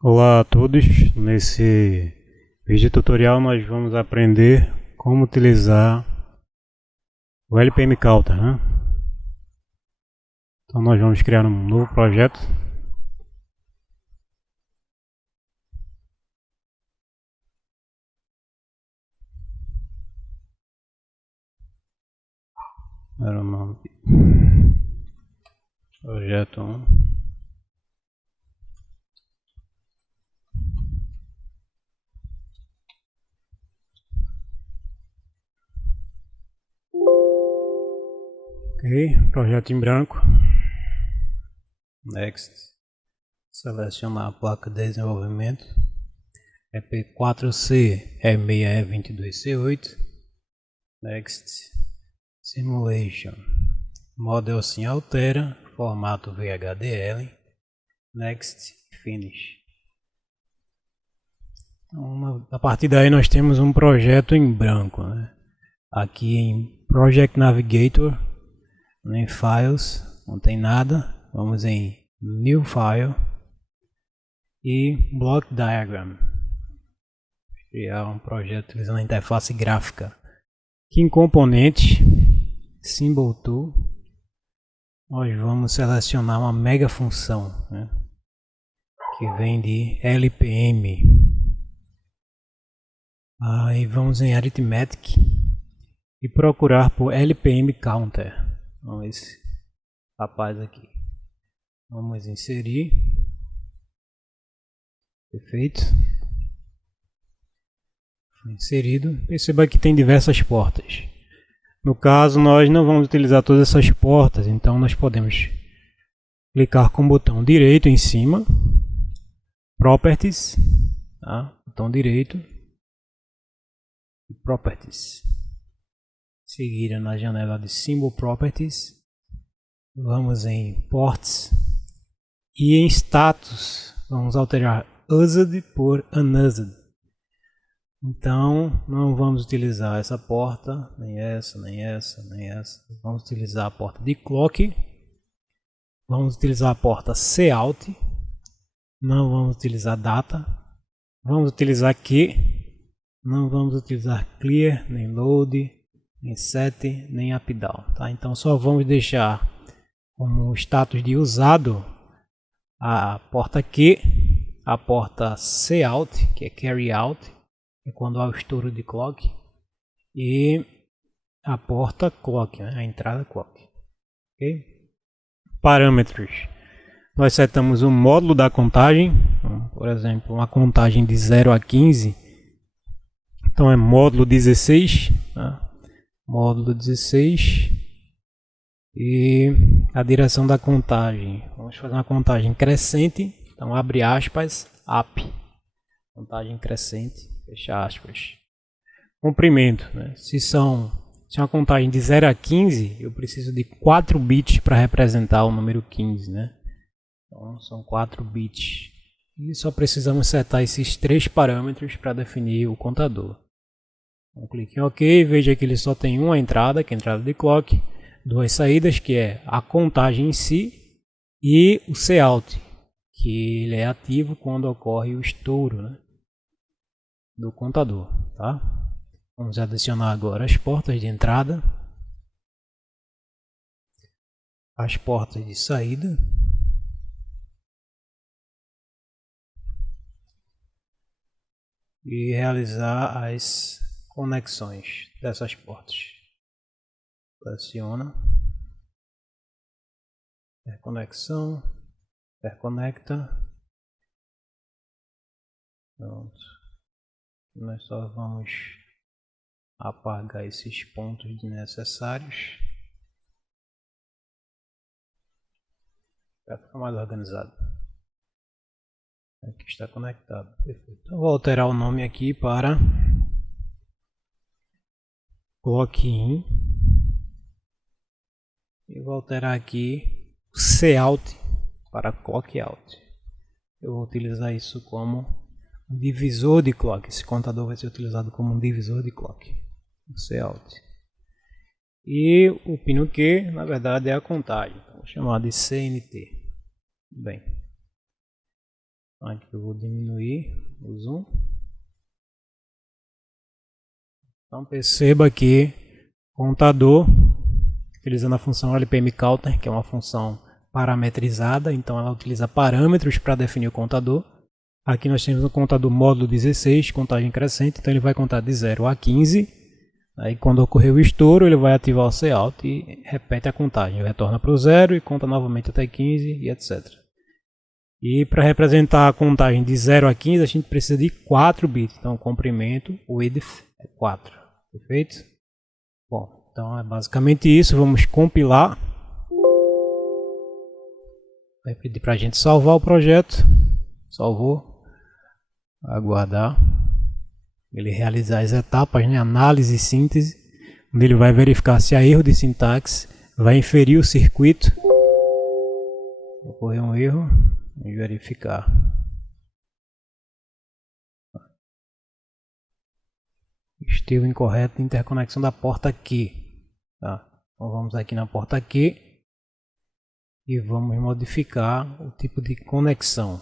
Olá a todos, nesse vídeo tutorial nós vamos aprender como utilizar o LPM Counter, né? Então nós vamos criar um novo projeto. Era o nome. Projeto 1. Ok, projeto em branco. Next. Selecionar a placa de desenvolvimento. EP4C E6E22C8. Next. Simulation. Model sim altera. Formato VHDL. Next. Finish. Então, a partir daí nós temos um projeto em branco, né? Aqui em Project Navigator, em Files, não tem nada. Vamos em New File e Block Diagram. Criar um projeto utilizando a interface gráfica. Aqui em Componentes, Symbol Tool, nós vamos selecionar uma mega função, né? Que vem de LPM. Aí vamos em Arithmetic e procurar por LPM Counter. Então esse rapaz aqui. Vamos inserir. Perfeito. Foi inserido. Perceba que tem diversas portas. No caso nós não vamos utilizar todas essas portas, então nós podemos clicar com o botão direito em cima, Properties, tá? Botão direito e Properties. Seguida na janela de Symbol Properties, vamos em Ports e em Status vamos alterar Used por Unused. Então não vamos utilizar essa porta, nem essa, nem essa, nem essa. Vamos utilizar a porta de Clock, vamos utilizar a porta Cout, não vamos utilizar Data, vamos utilizar Key, não vamos utilizar Clear, nem Load, nem Set, nem Updown, tá? Então só vamos deixar como status de usado a porta Key, a porta Cout, que é Carry Out, é quando há o estouro de clock, e a porta clock, né? A entrada clock. Okay? Parâmetros. Nós setamos o módulo da contagem, então, por exemplo, uma contagem de 0 a 15, então é módulo 16, tá? Módulo 16, e a direção da contagem, vamos fazer uma contagem crescente, então abre aspas, up, contagem crescente, fecha aspas. Comprimento, né? Se é uma contagem de 0 a 15, eu preciso de 4 bits para representar o número 15, né? Então são 4 bits. E só precisamos setar esses 3 parâmetros para definir o contador. Então clique em OK, veja que ele só tem uma entrada, que é a entrada de clock, 2 saídas, que é a contagem em si, e o Cout, que ele é ativo quando ocorre o estouro, né, do contador, tá? Vamos adicionar agora as portas de entrada, as portas de saída, e realizar as conexões dessas portas. Seleciona, interconexão, interconecta. Pronto. Nós só vamos apagar esses pontos desnecessários para ficar mais organizado. Aqui está conectado. Perfeito. Então vou alterar o nome aqui para Clock In e vou alterar aqui o Cout para Clock Out. Eu vou utilizar isso como um divisor de clock. Esse contador vai ser utilizado como um divisor de clock. Cout. E o pino Q, na verdade, é a contagem. Então, vou chamar de CNT. Bem. Aqui eu vou diminuir o zoom. Então perceba que o contador, utilizando a função LPMCounter, que é uma função parametrizada, então ela utiliza parâmetros para definir o contador. Aqui nós temos o contador módulo 16, contagem crescente, então ele vai contar de 0 a 15. Aí quando ocorrer o estouro, ele vai ativar o Cout e repete a contagem. Retorna para o 0 e conta novamente até 15 e etc. E para representar a contagem de 0 a 15, a gente precisa de 4 bits. Então o comprimento, o width, é 4. Perfeito? Bom, então é basicamente isso. Vamos compilar. Vai pedir para a gente salvar o projeto. Salvou. Aguardar ele realizar as etapas, né? Análise e síntese, onde ele vai verificar se há erro de sintaxe, vai inferir o circuito. Ocorreu um erro e verificar. Estilo incorreto de interconexão da porta Q. Tá? Então vamos aqui na porta Q e vamos modificar o tipo de conexão,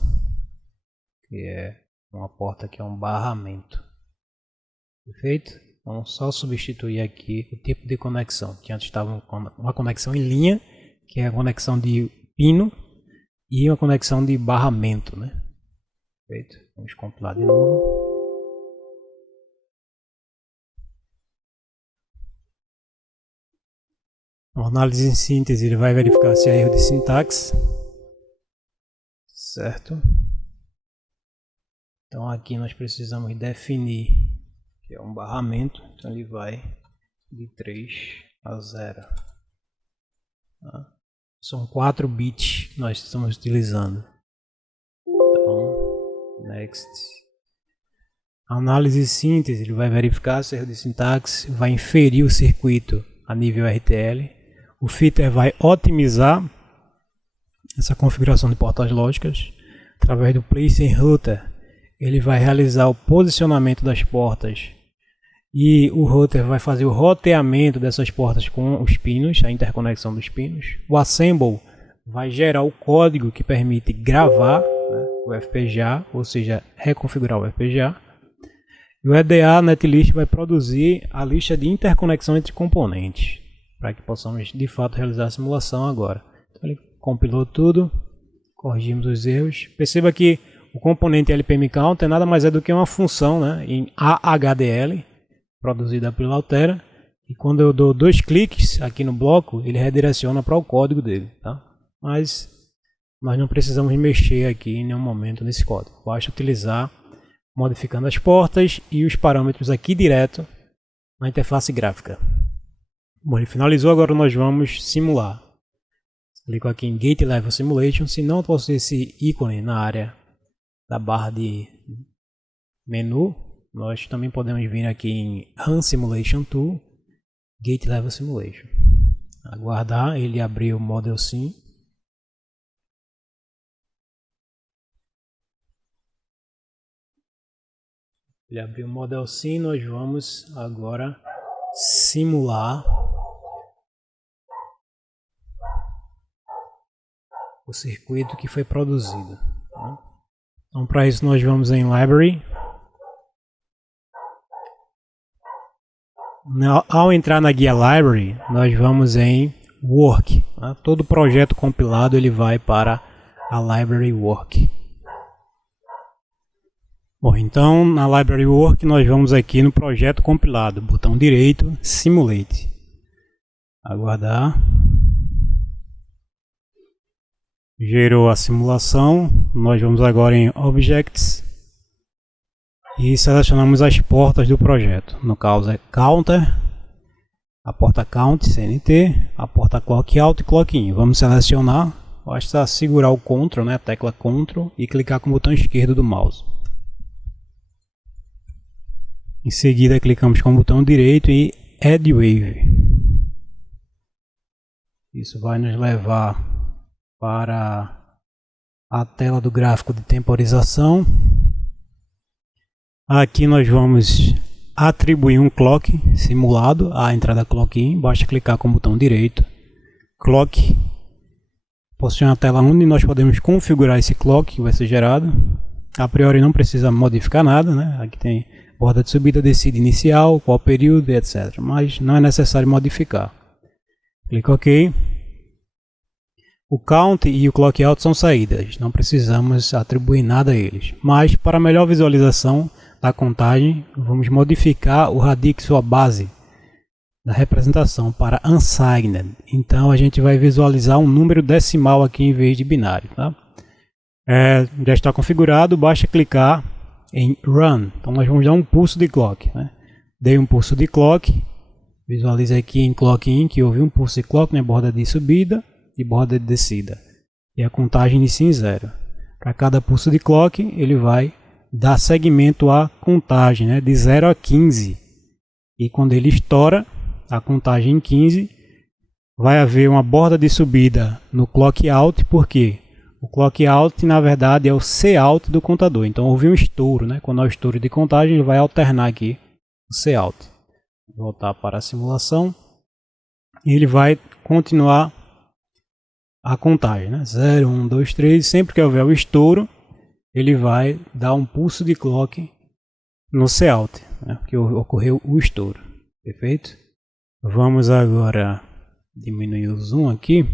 que é uma porta que é um barramento. Perfeito? Então só substituir aqui o tipo de conexão, que antes estava uma conexão em linha, que é a conexão de pino, e uma conexão de barramento, né? Perfeito? Vamos compilar de novo. A análise em síntese, ele vai verificar se há erro de sintaxe. Certo? Então aqui nós precisamos definir que é um barramento, então ele vai de 3 a 0. Tá? São 4 bits que nós estamos utilizando. Então, next. A análise e síntese, ele vai verificar se é erro de sintaxe, vai inferir o circuito a nível RTL. O fitter vai otimizar essa configuração de portas lógicas através do place em router. Ele vai realizar o posicionamento das portas e o router vai fazer o roteamento dessas portas com os pinos, a interconexão dos pinos. O assemble vai gerar o código que permite gravar, né, o FPGA, ou seja, reconfigurar o FPGA. E o EDA netlist vai produzir a lista de interconexão entre componentes, para que possamos de fato realizar a simulação agora. Então ele compilou tudo, corrigimos os erros. Perceba que o componente LPMCounter nada mais é do que uma função, né, em AHDL, produzida pela Altera, e quando eu dou 2 cliques aqui no bloco, ele redireciona para o código dele. Tá? Mas nós não precisamos mexer aqui em nenhum momento nesse código. Basta utilizar modificando as portas e os parâmetros aqui direto na interface gráfica. Bom, ele finalizou, agora nós vamos simular. Clico aqui em Gate Level Simulation. Se não possui esse ícone na área da barra de menu, nós também podemos vir aqui em Run Simulation Tool, Gate Level Simulation. Aguardar ele abrir o Model Sim. Ele abriu o Model Sim, nós vamos agora simular o circuito que foi produzido. Tá? Então para isso nós vamos em Library. Ao entrar na guia Library, nós vamos em Work. Tá? Todo projeto compilado ele vai para a Library Work. Bom, então na Library Work nós vamos aqui no projeto compilado, botão direito, Simulate. Aguardar. Gerou a simulação, nós vamos agora em Objects e selecionamos as portas do projeto. No caso é Counter, a porta Count, CNT, a porta Clock Out e Clock In. Vamos selecionar, basta segurar o Ctrl, né, a tecla Ctrl, e clicar com o botão esquerdo do mouse. Em seguida clicamos com o botão direito e Add Wave. Isso vai nos levar para a tela do gráfico de temporização. Aqui nós vamos atribuir um clock simulado à entrada clock in. Basta clicar com o botão direito, clock. Possui uma tela onde nós podemos configurar esse clock que vai ser gerado. A priori não precisa modificar nada, né? Aqui tem borda de subida, descida inicial, qual período, etc. Mas não é necessário modificar. Clica OK. O count e o clock out são saídas, não precisamos atribuir nada a eles. Mas para melhor visualização da contagem, vamos modificar o radix ou a base da representação para unsigned. Então a gente vai visualizar um número decimal aqui em vez de binário. Tá? Já está configurado, basta clicar em Run. Então nós vamos dar um pulso de clock. Né? Dei um pulso de clock, visualize aqui em Clock In que houve um pulso de clock na borda de subida e borda de descida. E a contagem inicia em 0. Para cada pulso de clock, ele vai dar seguimento à contagem, né, de 0 a 15. E quando ele estoura a contagem em 15, vai haver uma borda de subida no clock out, porque o clock out, na verdade, é o C-out do contador. Então, houve um estouro, né? Quando há o estouro de contagem, ele vai alternar aqui o C-out. Vou voltar para a simulação. E ele vai continuar a contagem, né? 0, 1, 2, 3, sempre que houver o estouro, ele vai dar um pulso de clock no C-out, né? Porque ocorreu o estouro, perfeito? Vamos agora diminuir o zoom aqui.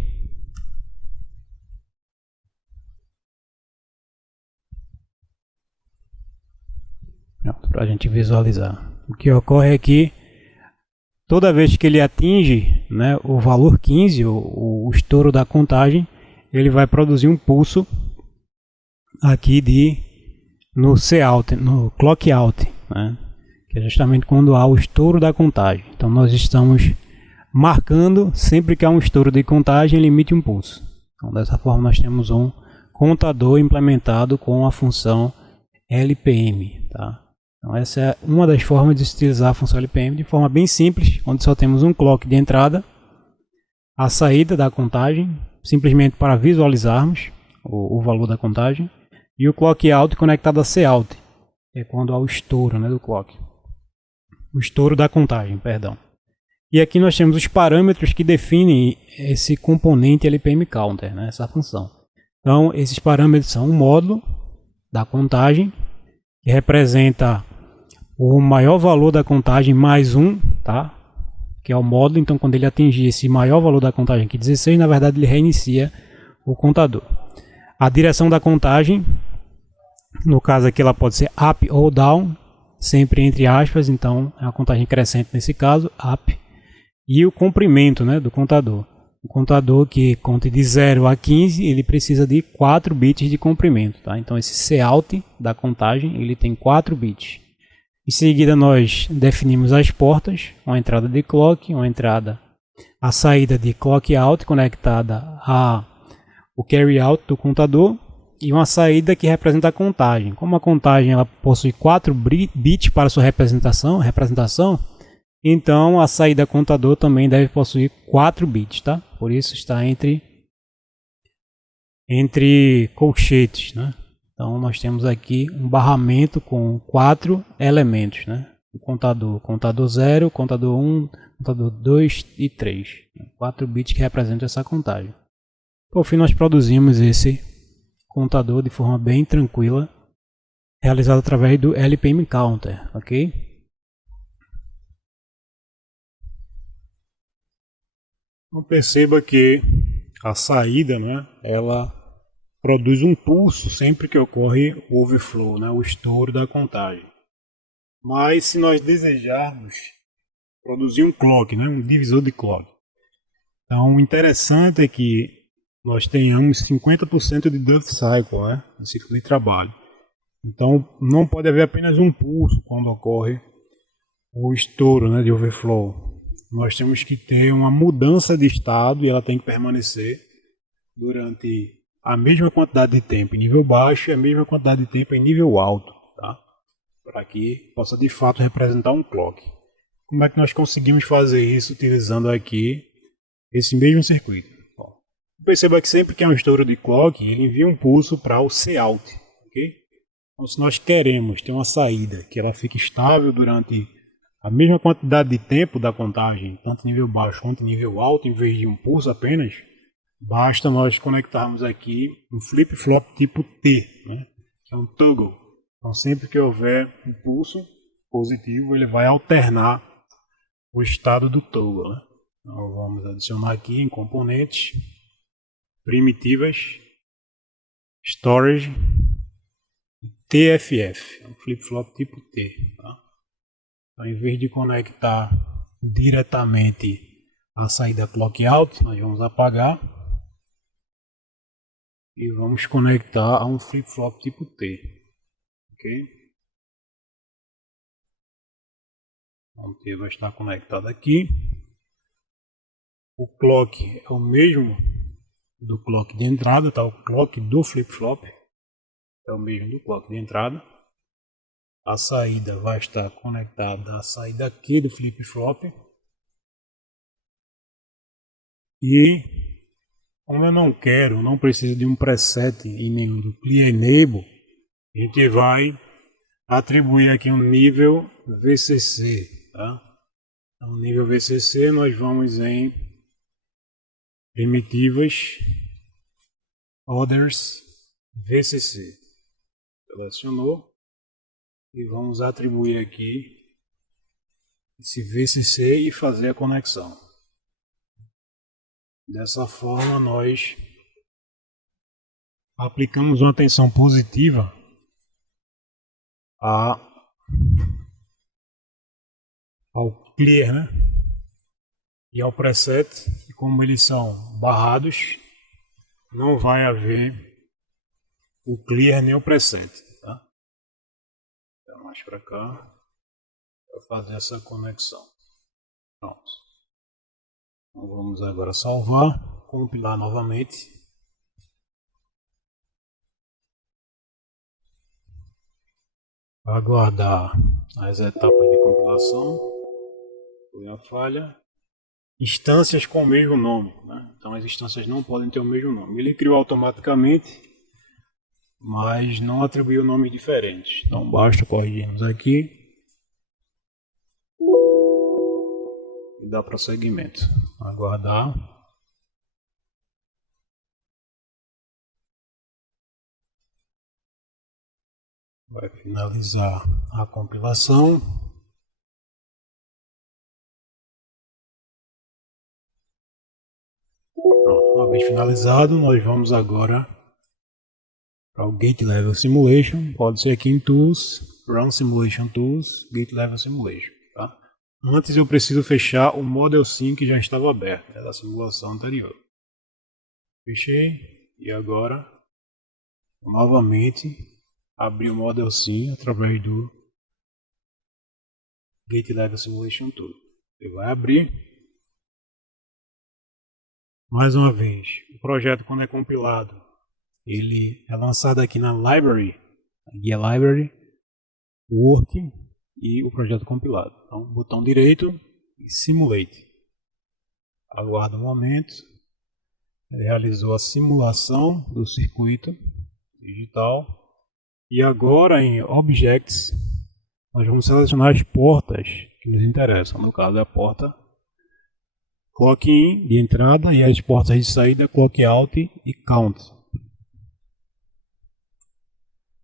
Para a gente visualizar. O que ocorre é que toda vez que ele atinge, né, o valor 15, o estouro da contagem, ele vai produzir um pulso aqui no C-out, no clock out, né, que é justamente quando há o estouro da contagem. Então nós estamos marcando, sempre que há um estouro de contagem, ele emite um pulso. Então dessa forma nós temos um contador implementado com a função LPM. Tá? Então essa é uma das formas de utilizar a função LPM de forma bem simples, onde só temos um clock de entrada, a saída da contagem, simplesmente para visualizarmos o valor da contagem, e o clock out conectado a C-out, que é quando há o estouro, né, do clock. O estouro da contagem, perdão. E aqui nós temos os parâmetros que definem esse componente LPM Counter, né, essa função. Então esses parâmetros são o módulo da contagem, que representa o maior valor da contagem mais 1, tá? Que é o módulo. Então quando ele atingir esse maior valor da contagem aqui, 16, na verdade ele reinicia o contador. A direção da contagem, no caso aqui ela pode ser up ou down, sempre entre aspas, então é uma contagem crescente nesse caso, up. E o comprimento, né, do contador. O contador que conta de 0 a 15, ele precisa de 4 bits de comprimento. Tá? Então esse cout da contagem, ele tem 4 bits. Em seguida nós definimos as portas, uma entrada de clock, a saída de clock out conectada ao carry out do contador e uma saída que representa a contagem. Como a contagem ela possui 4 bits para sua representação, então a saída contador também deve possuir 4 bits, tá? Por isso está entre colchetes, né? Então nós temos aqui um barramento com 4 elementos, né? O contador 0, contador 1, contador 2 e 3. 4 bits que representam essa contagem. Por fim nós produzimos esse contador de forma bem tranquila, realizado através do LPM Counter, ok? Então perceba que a saída, né, ela produz um pulso sempre que ocorre o overflow, né, o estouro da contagem. Mas se nós desejarmos produzir um clock, né, um divisor de clock, então o interessante é que nós tenhamos 50% de duty cycle, né, no ciclo de trabalho. Então não pode haver apenas um pulso quando ocorre o estouro, né, de overflow. Nós temos que ter uma mudança de estado e ela tem que permanecer durante a mesma quantidade de tempo em nível baixo e a mesma quantidade de tempo em nível alto, tá? Para que possa de fato representar um clock. Como é que nós conseguimos fazer isso utilizando aqui esse mesmo circuito? Bom, perceba que sempre que há um estouro de clock, ele envia um pulso para o C-out, ok? Então se nós queremos ter uma saída que ela fique estável durante a mesma quantidade de tempo da contagem, tanto em nível baixo quanto em nível alto, em vez de um pulso apenas, basta nós conectarmos aqui um flip-flop tipo T, né? é um toggle. Então sempre que houver um pulso positivo, ele vai alternar o estado do toggle, né? Então vamos adicionar aqui em componentes, primitivas, storage, TFF, é um flip-flop tipo T. Tá? Então, em vez de conectar diretamente a saída clock out, nós vamos apagar e vamos conectar a um flip-flop tipo T. Ok? O T vai estar conectado aqui. O clock é o mesmo do clock de entrada, tá? O clock do flip-flop é o mesmo do clock de entrada. A saída vai estar conectada à saída aqui do flip-flop. E como eu não preciso de um preset em nenhum do Clear Enable, a gente vai atribuir aqui um nível VCC, tá? Então, nível VCC nós vamos em primitivas, others, VCC. Selecionou e vamos atribuir aqui esse VCC e fazer a conexão. Dessa forma nós aplicamos uma tensão positiva ao clear, né? E ao preset, e como eles são barrados, não vai haver o clear nem o preset, tá? Então mais para cá para fazer essa conexão. Pronto. Então vamos agora salvar, compilar novamente. Aguardar as etapas de compilação. Foi a falha. Instâncias com o mesmo nome, né? Então as instâncias não podem ter o mesmo nome. Ele criou automaticamente, mas não atribuiu nomes diferentes. Então basta corrigirmos aqui e dar prosseguimento. Aguardar. Vai finalizar a compilação. Pronto, uma vez finalizado, nós vamos agora para o Gate Level Simulation. Pode ser aqui em Tools, Run Simulation Tools, Gate Level Simulation. Tá? Antes eu preciso fechar o Model Sim que já estava aberto, da simulação anterior. Fechei e agora novamente abrir o Model Sim através do Gate Level Simulation Tool. Ele vai abrir. Mais uma vez, o projeto quando é compilado, ele é lançado aqui na Library, a guia Library, Work e o projeto compilado. Então, botão direito e Simulate. Aguarda um momento. Ele realizou a simulação do circuito digital. E agora em Objects, nós vamos selecionar as portas que nos interessam. No caso, a porta Clock In de entrada e as portas de saída Clock Out e Count.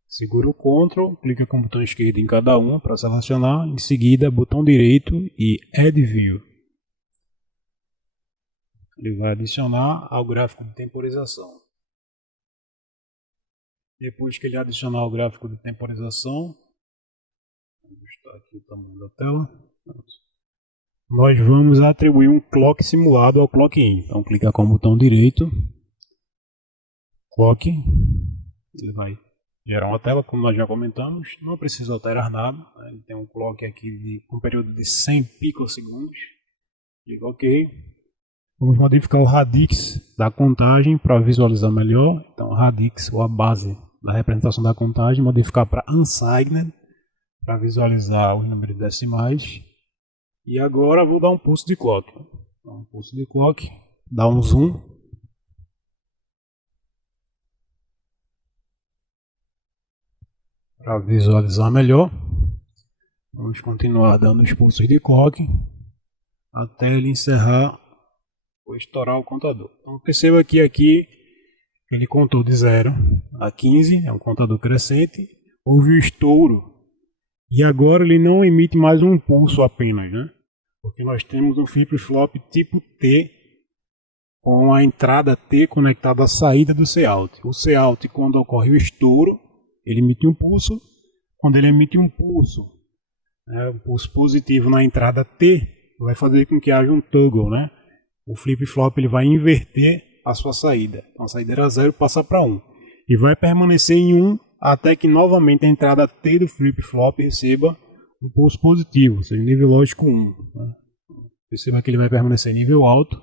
Segura o Ctrl, clica com o botão esquerdo em cada uma para selecionar. Em seguida, botão direito e Add View. Ele vai adicionar ao gráfico de temporização. Depois que ele adicionar o gráfico de temporização, vou ajustar aqui o tamanho da tela, nós vamos atribuir um clock simulado ao clock in. Então clica com o botão direito, clock, ele vai gerar uma tela, como nós já comentamos, não precisa alterar nada, né? Ele tem um clock aqui com um período de 100 picosegundos, clica OK. Vamos modificar o radix da contagem para visualizar melhor. Então, radix, ou a base da representação da contagem, modificar para unsigned, para visualizar os números decimais. E agora vou dar um pulso de clock. Dá um pulso de clock, dá um zoom. Para visualizar melhor. Vamos continuar dando os pulsos de clock até ele encerrar ou estourar o contador. Então perceba que aqui ele contou de 0 a 15, é um contador crescente, houve o estouro, e agora ele não emite mais um pulso apenas, né? Porque nós temos um flip-flop tipo T, com a entrada T conectada à saída do Cout. O Cout, quando ocorre o estouro, ele emite um pulso. Quando ele emite um pulso, um pulso positivo na entrada T, vai fazer com que haja um toggle, né? O flip-flop ele vai inverter a sua saída. Então a saída era 0, passa para 1. E vai permanecer em 1 até que novamente a entrada T do flip-flop receba um pulso positivo, ou seja, nível lógico 1. Né? Perceba que ele vai permanecer em nível alto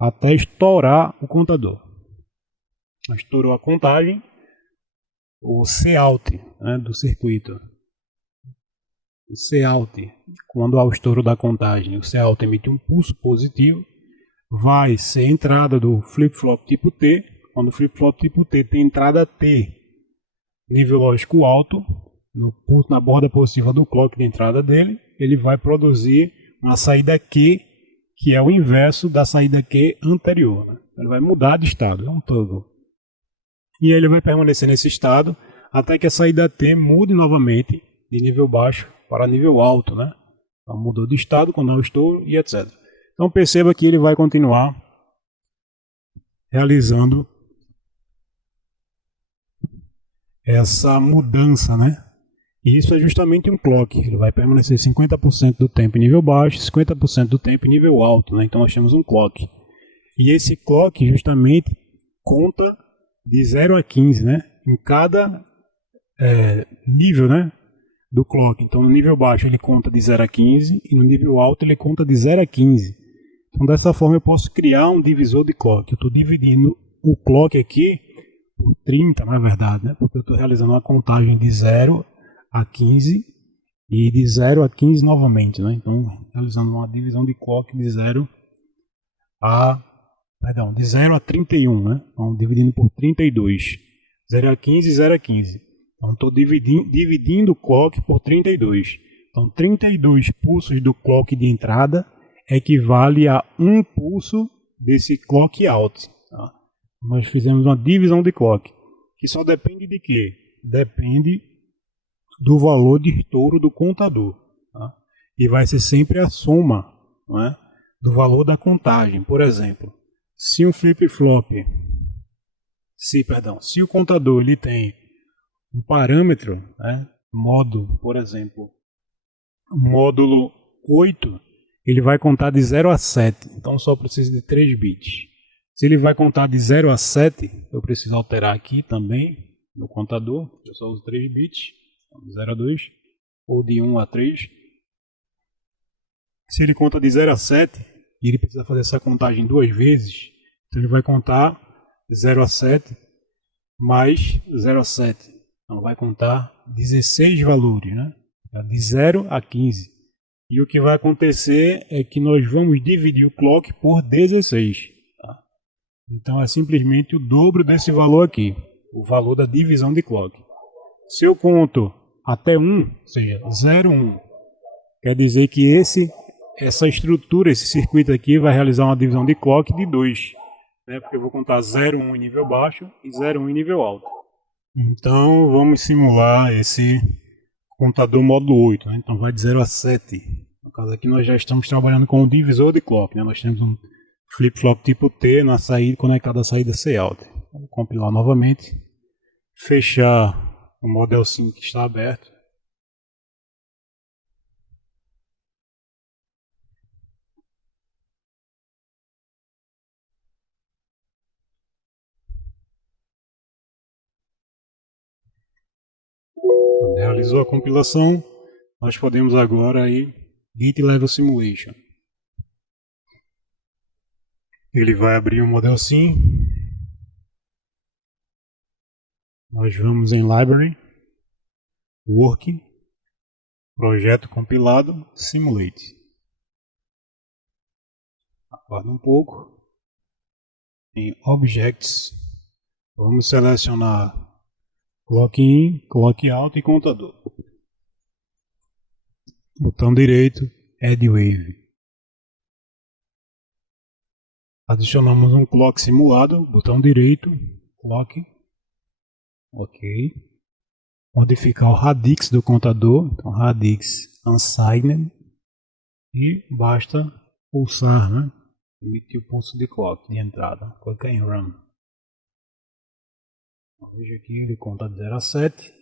até estourar o contador. Estourou a contagem, o Cout, né, do circuito. O Cout, quando há o estouro da contagem, o Cout emite um pulso positivo, vai ser entrada do flip-flop tipo T. Quando o flip-flop tipo T tem entrada T, nível lógico alto, na borda positiva do clock de entrada dele, ele vai produzir uma saída Q, que é o inverso da saída Q anterior. Né? Ele vai mudar de estado, é um toggle. E ele vai permanecer nesse estado até que a saída T mude novamente de nível baixo para nível alto. Né? Então, mudou de estado quando há o estouro e etc. Então perceba que ele vai continuar realizando essa mudança, né? E isso é justamente um clock. Ele vai permanecer 50% do tempo em nível baixo, 50% do tempo em nível alto, né? Então nós temos um clock. E esse clock justamente conta de 0 a 15, né? Em cada nível, né? Do clock. Então no nível baixo ele conta de 0 a 15 e no nível alto ele conta de 0 a 15. Então dessa forma eu posso criar um divisor de clock. Eu estou dividindo o clock aqui por 30, na verdade, né? Porque eu estou realizando uma contagem de 0 a 15 e de 0 a 15 novamente, né? Então realizando uma divisão de clock de 0 a 31, né? Então dividindo por 32. 0 a 15, 0 a 15. Então estou dividindo o clock por 32. Então 32 pulsos do clock de entrada equivale a um pulso desse clock out. Tá? Nós fizemos uma divisão de clock, que só depende de quê? Depende do valor de estouro do contador. Tá? E vai ser sempre a soma, não é? Do valor da contagem. Por exemplo, se um flip-flop, se o contador ele tem um parâmetro, né? Por exemplo, módulo 8, ele vai contar de 0 a 7, então só precisa de 3 bits. Se ele vai contar de 0 a 7, eu preciso alterar aqui também no contador, eu só uso 3 bits, de 0 a 2, ou de 1 a 3. Se ele conta de 0 a 7, e ele precisa fazer essa contagem 2 vezes, então ele vai contar de 0 a 7 mais 0 a 7. Então vai contar 16 valores, né? De 0 a 15. E o que vai acontecer é que nós vamos dividir o clock por 16. Tá? Então é simplesmente o dobro desse valor aqui, o valor da divisão de clock. Se eu conto até 1, ou seja, 0, 1, quer dizer que essa estrutura, esse circuito aqui vai realizar uma divisão de clock de 2. Né? Porque eu vou contar 0, 1 em nível baixo e 0, 1 em nível alto. Então vamos simular esse contador módulo 8, né? Então vai de 0 a 7. No caso aqui nós já estamos trabalhando com o divisor de clock, né? Nós temos um flip-flop tipo T na saída, conectado à saída Cout. Vou compilar novamente, fechar o model 5 que está aberto. Realizou a compilação, nós podemos agora ir Git Level Simulation. Ele vai abrir o Model Sim. Nós vamos em Library, Work, Projeto compilado, Simulate. Aguarda um pouco. Em Objects, vamos selecionar Clock In, Clock Out e Contador. Botão direito, Add Wave. Adicionamos um clock simulado, botão direito, clock, Ok. Modificar o radix do contador, então radix unsigned, e basta pulsar, né? Emitir o pulso de clock de entrada, clicar em run. Veja aqui, ele conta de 0 a 7,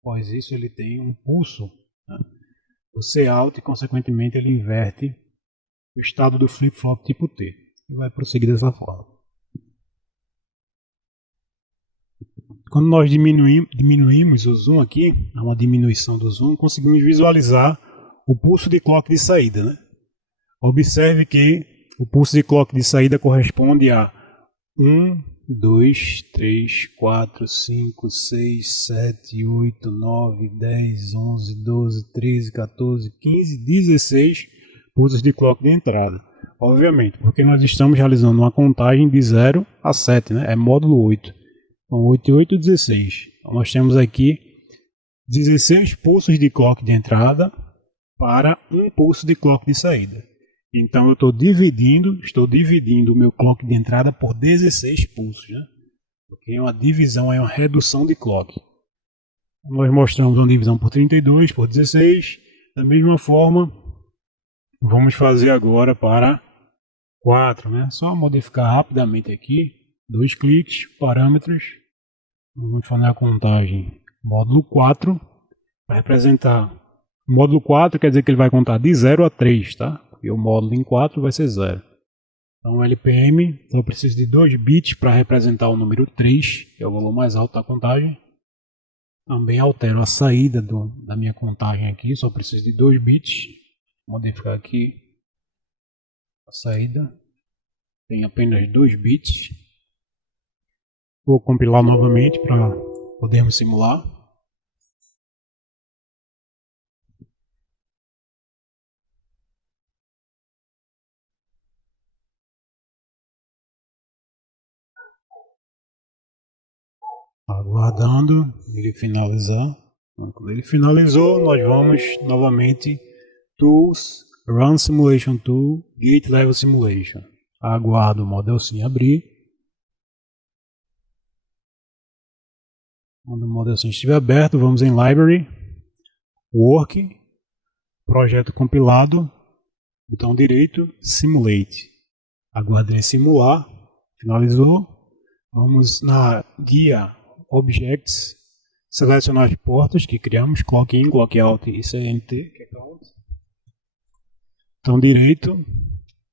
após isso ele tem um pulso, né? O Cout e consequentemente ele inverte o estado do flip-flop tipo T e vai prosseguir dessa forma. Quando nós diminuímos o zoom aqui, há uma diminuição do zoom, conseguimos visualizar o pulso de clock de saída, né? Observe que o pulso de clock de saída corresponde a 1, 2, 3, 4, 5, 6, 7, 8, 9, 10, 11, 12, 13, 14, 15, 16 pulsos de clock de entrada. Obviamente, porque nós estamos realizando uma contagem de 0 a 7, né? É módulo 8. Então 8 e 8, 16. Então nós temos aqui 16 pulsos de clock de entrada para um pulso de clock de saída. Então eu estou dividindo o meu clock de entrada por 16 pulsos, né? Porque uma divisão é uma redução de clock. Nós mostramos uma divisão por 32, por 16. Da mesma forma, vamos fazer agora para 4, né? Só modificar rapidamente aqui. 2 cliques, parâmetros. Vamos fazer a contagem módulo 4. Para representar o módulo 4 quer dizer que ele vai contar de 0 a 3, tá? E o módulo em 4 vai ser 0. Então LPM, eu preciso de 2 bits para representar o número 3, que é o valor mais alto da contagem. Também altero a saída da minha contagem aqui, só preciso de 2 bits. Vou modificar aqui a saída. Tem apenas 2 bits. Vou compilar novamente para podermos simular. Aguardando ele finalizar. Quando ele finalizou, nós vamos novamente Tools, Run Simulation Tool, Gate Level Simulation. Aguardo o Model Sim abrir. Quando o Model Sim estiver aberto, vamos em Library, Work, Projeto compilado, botão direito, Simulate. Aguardo ele simular. Finalizou. Vamos na guia Objects, selecionar as portas que criamos, Clock In, Clock Out e CNT. Botão direito,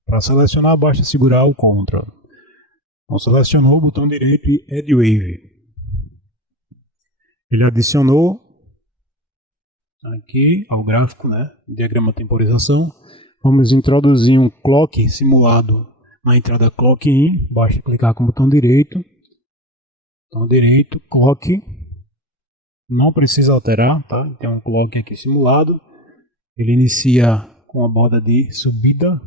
para selecionar basta segurar o Ctrl. Então selecionou o botão direito e Add Wave. Ele adicionou aqui ao gráfico, né, diagrama temporização. Vamos introduzir um clock simulado na entrada Clock In, basta clicar com o botão direito. Botão direito, clock, não precisa alterar, tá? Tem um clock aqui simulado. Ele inicia com a borda de subida,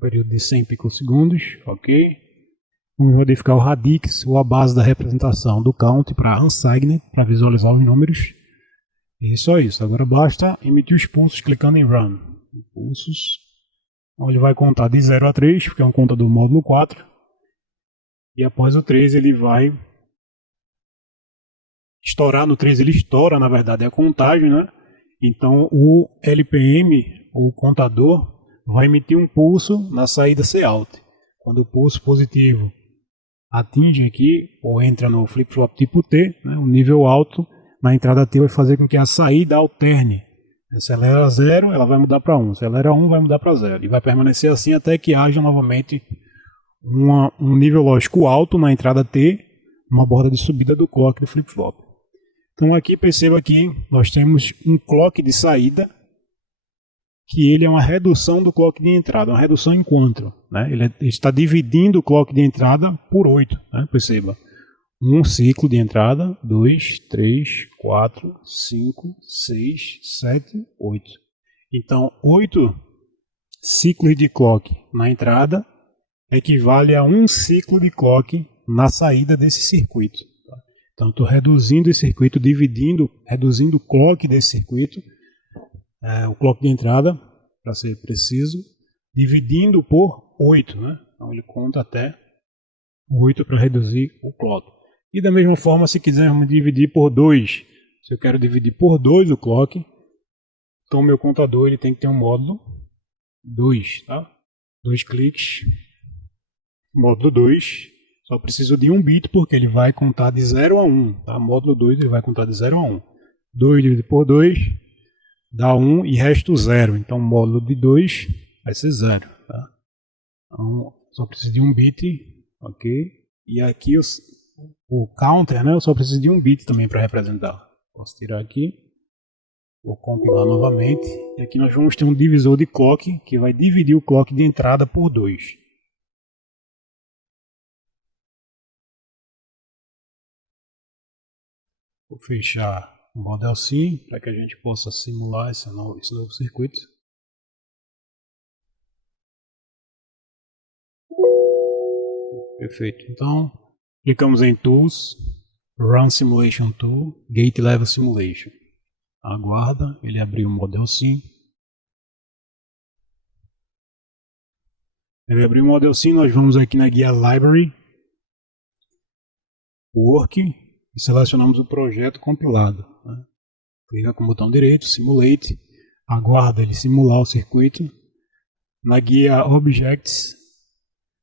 período de 100 picosegundos, ok? Vamos modificar o radix, ou a base da representação do count para unsigned, para visualizar os números. E só isso. Agora basta emitir os pulsos clicando em Run. Pulsos. Então ele vai contar de 0 a 3, porque é uma conta do módulo 4. E após o 3 ele vai estourar. No 3 ele estoura, na verdade, a contagem, né? Então o LPM, o contador, vai emitir um pulso na saída Cout. Quando o pulso positivo atinge aqui, ou entra no flip-flop tipo T, né, um nível alto, na entrada T vai fazer com que a saída alterne. Se ela era 0, ela vai mudar para 1. Se ela era 1, vai mudar para 0. E vai permanecer assim até que haja novamente um nível lógico alto na entrada T, uma borda de subida do clock do flip-flop. Então aqui perceba que nós temos um clock de saída, que ele é uma redução do clock de entrada, uma redução em quanto, né? Ele está dividindo o clock de entrada por 8, né? Perceba, um ciclo de entrada, 2, 3, 4, 5, 6, 7, 8. Então 8 ciclos de clock na entrada equivale a um ciclo de clock na saída desse circuito. Tá? Então estou reduzindo esse circuito, reduzindo o clock desse circuito, o clock de entrada, para ser preciso, dividindo por 8, né? Então ele conta até 8 para reduzir o clock. E da mesma forma, se quisermos dividir por 2, se eu quero dividir por 2 o clock, então o meu contador ele tem que ter um módulo 2, tá? 2 cliques, módulo 2, só preciso de 1 bit porque ele vai contar de 0 a 1, tá? Módulo 2 ele vai contar de 0 a 1. 2 dividido por 2 dá 1 e resto 0, então o módulo de 2 vai ser 0, tá? Então só preciso de 1 bit, ok? E aqui o counter, né, eu só preciso de 1 bit também para representar. Posso tirar aqui, vou compilar novamente, e aqui nós vamos ter um divisor de clock que vai dividir o clock de entrada por 2. Vou fechar o Model Sim para que a gente possa simular esse novo circuito. Perfeito. Então, clicamos em Tools, Run Simulation Tool, Gate Level Simulation. Aguarda, ele abriu o Model Sim. Ele abriu o Model Sim, nós vamos aqui na guia Library, Work, e selecionamos o projeto compilado. Né? Clica com o botão direito, Simulate, aguarda ele simular o circuito. Na guia Objects,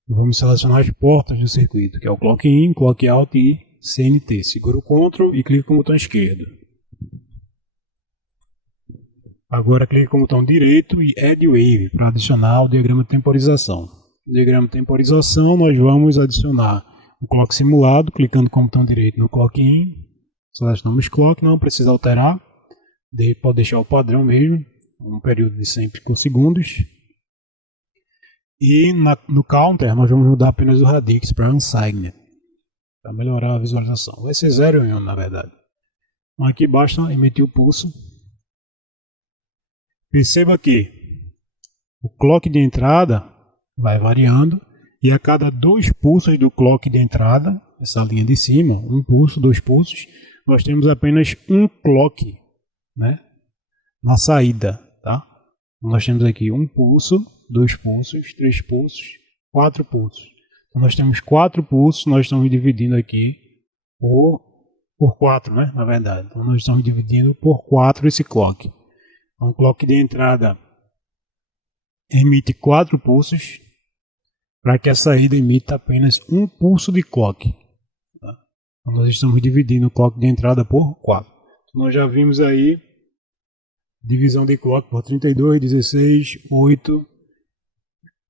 vamos selecionar as portas do circuito, que é o Clock In, Clock Out e CNT. Segura o Ctrl e clica com o botão esquerdo. Agora clique com o botão direito e Add Wave para adicionar o diagrama de temporização. No diagrama de temporização nós vamos adicionar o clock simulado, clicando com o botão direito no Clock In, selecionamos Clock, não precisa alterar, pode deixar o padrão mesmo, um período de 100 picosegundos. E no Counter nós vamos mudar apenas o Radix para Unsigned, para melhorar a visualização. Vai ser 0 e 1 na verdade. Então aqui basta emitir o pulso. Perceba que o clock de entrada vai variando e a cada 2 pulsos do clock de entrada, essa linha de cima, 1 pulso, 2 pulsos, nós temos apenas um clock, né, na saída. Tá? Nós temos aqui 1 pulso, 2 pulsos, 3 pulsos, 4 pulsos. Então nós temos 4 pulsos, nós estamos dividindo aqui por 4, né, na verdade. Então nós estamos dividindo por 4 esse clock. Então, o clock de entrada emite 4 pulsos, para que a saída emita apenas 1 pulso de clock. Tá? Então, nós estamos dividindo o clock de entrada por 4. Então, nós já vimos aí divisão de clock por 32, 16, 8,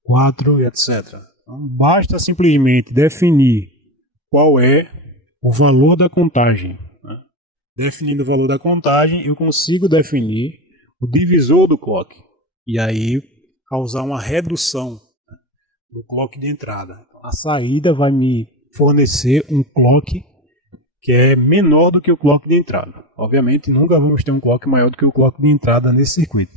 4 e etc. Então, basta simplesmente definir qual é o valor da contagem. Né? Definindo o valor da contagem, eu consigo definir o divisor do clock e aí causar uma redução, né, do clock de entrada. Então, a saída vai me fornecer um clock que é menor do que o clock de entrada. Obviamente nunca vamos ter um clock maior do que o clock de entrada nesse circuito.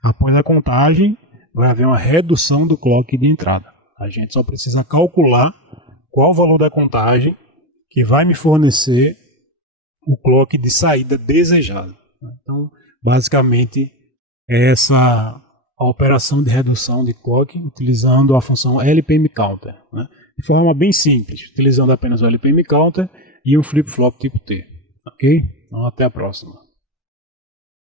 Após a contagem vai haver uma redução do clock de entrada. A gente só precisa calcular qual o valor da contagem que vai me fornecer o clock de saída desejado. Então, basicamente, é essa a operação de redução de clock utilizando a função LPM Counter, né? De forma bem simples, utilizando apenas o LPM Counter e um flip-flop tipo T. Ok? Então, até a próxima.